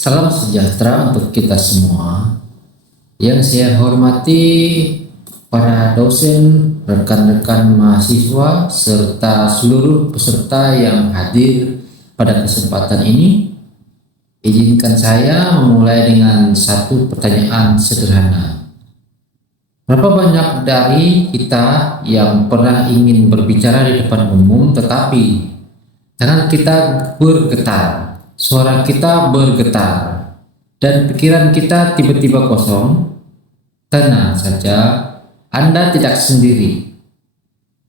Salam sejahtera untuk kita semua. Yang saya hormati para dosen, rekan-rekan mahasiswa, serta seluruh peserta yang hadir pada kesempatan ini. Izinkan saya memulai dengan satu pertanyaan sederhana. Berapa banyak dari kita yang pernah ingin berbicara di depan umum tetapi tangan kita bergetar, suara kita bergetar, dan pikiran kita tiba-tiba kosong? Tenang saja, Anda tidak sendiri.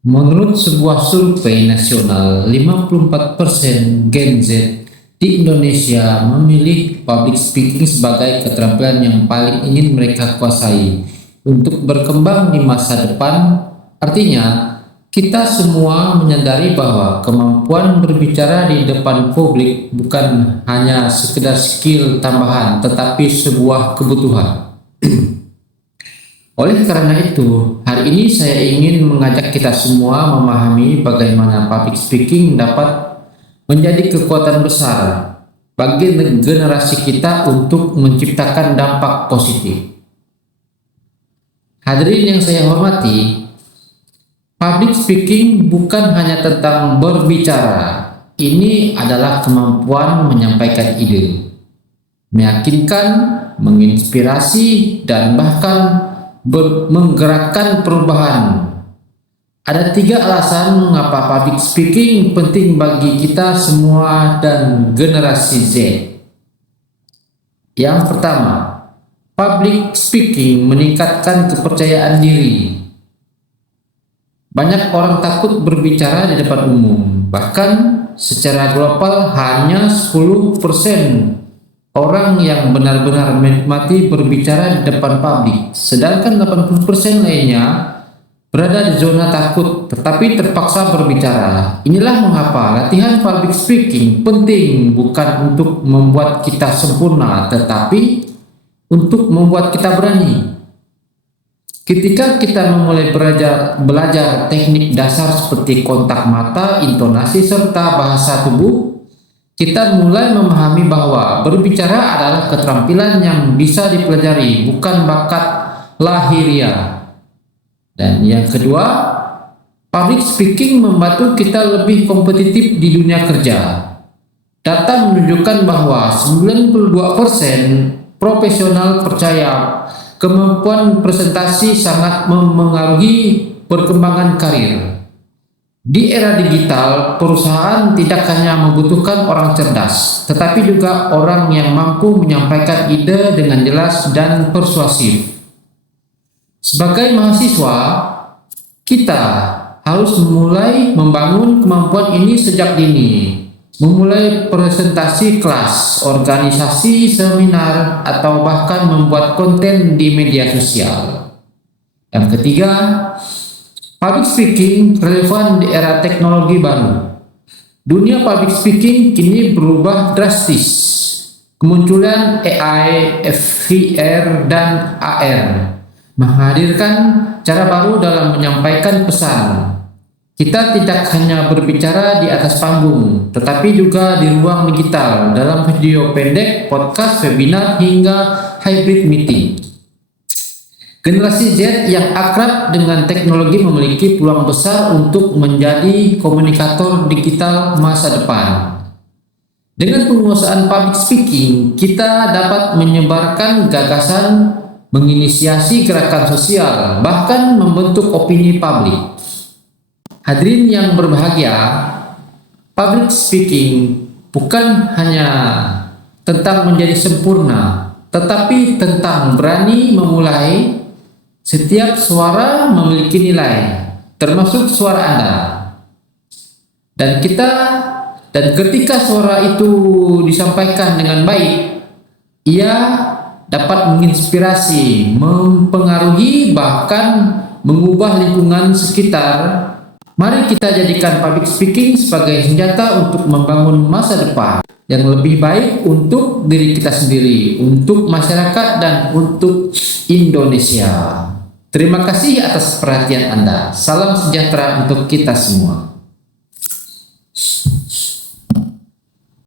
Menurut sebuah survei nasional, 54% Gen Z di Indonesia memilih public speaking sebagai keterampilan yang paling ingin mereka kuasai untuk berkembang di masa depan. Artinya, kita semua menyadari bahwa kemampuan berbicara di depan publik bukan hanya sekedar skill tambahan, tetapi sebuah kebutuhan. Oleh karena itu, hari ini saya ingin mengajak kita semua memahami bagaimana public speaking dapat menjadi kekuatan besar bagi generasi kita untuk menciptakan dampak positif. Hadirin yang saya hormati, public speaking bukan hanya tentang berbicara. Ini adalah kemampuan menyampaikan ide, meyakinkan, menginspirasi, dan bahkan menggerakkan perubahan. Ada 3 alasan mengapa public speaking penting bagi kita semua dan generasi Z. Yang pertama, public speaking meningkatkan kepercayaan diri. Banyak orang takut berbicara di depan umum. Bahkan secara global hanya 10% orang yang benar-benar menikmati berbicara di depan publik. Sedangkan 80% lainnya berada di zona takut tetapi terpaksa berbicara. Inilah mengapa latihan public speaking penting, bukan untuk membuat kita sempurna, tetapi untuk membuat kita berani. Ketika kita memulai belajar teknik dasar seperti kontak mata, intonasi, serta bahasa tubuh, kita mulai memahami bahwa berbicara adalah keterampilan yang bisa dipelajari, bukan bakat lahiriah. Dan yang kedua, public speaking membantu kita lebih kompetitif di dunia kerja. Data menunjukkan bahwa 92% profesional percaya kemampuan presentasi sangat memengaruhi perkembangan karir. Di era digital, perusahaan tidak hanya membutuhkan orang cerdas, tetapi juga orang yang mampu menyampaikan ide dengan jelas dan persuasif. Sebagai mahasiswa, kita harus mulai membangun kemampuan ini sejak dini. Memulai presentasi kelas, organisasi, seminar, atau bahkan membuat konten di media sosial. Yang ketiga, public speaking relevan di era teknologi baru. Dunia public speaking kini berubah drastis. Kemunculan AI, VR, dan AR menghadirkan cara baru dalam menyampaikan pesan. Kita tidak hanya berbicara di atas panggung, tetapi juga di ruang digital, dalam video pendek, podcast, webinar, hingga hybrid meeting. Generasi Z yang akrab dengan teknologi memiliki peluang besar untuk menjadi komunikator digital masa depan. Dengan penguasaan public speaking, kita dapat menyebarkan gagasan, menginisiasi gerakan sosial, bahkan membentuk opini publik. Hadirin yang berbahagia, public speaking bukan hanya tentang menjadi sempurna, tetapi tentang berani memulai. Setiap suara memiliki nilai, termasuk suara Anda. Dan ketika suara itu disampaikan dengan baik, ia dapat menginspirasi, mempengaruhi, bahkan mengubah lingkungan sekitar. Mari kita jadikan public speaking sebagai senjata untuk membangun masa depan yang lebih baik untuk diri kita sendiri, untuk masyarakat, dan untuk Indonesia. Terima kasih atas perhatian Anda. Salam sejahtera untuk kita semua.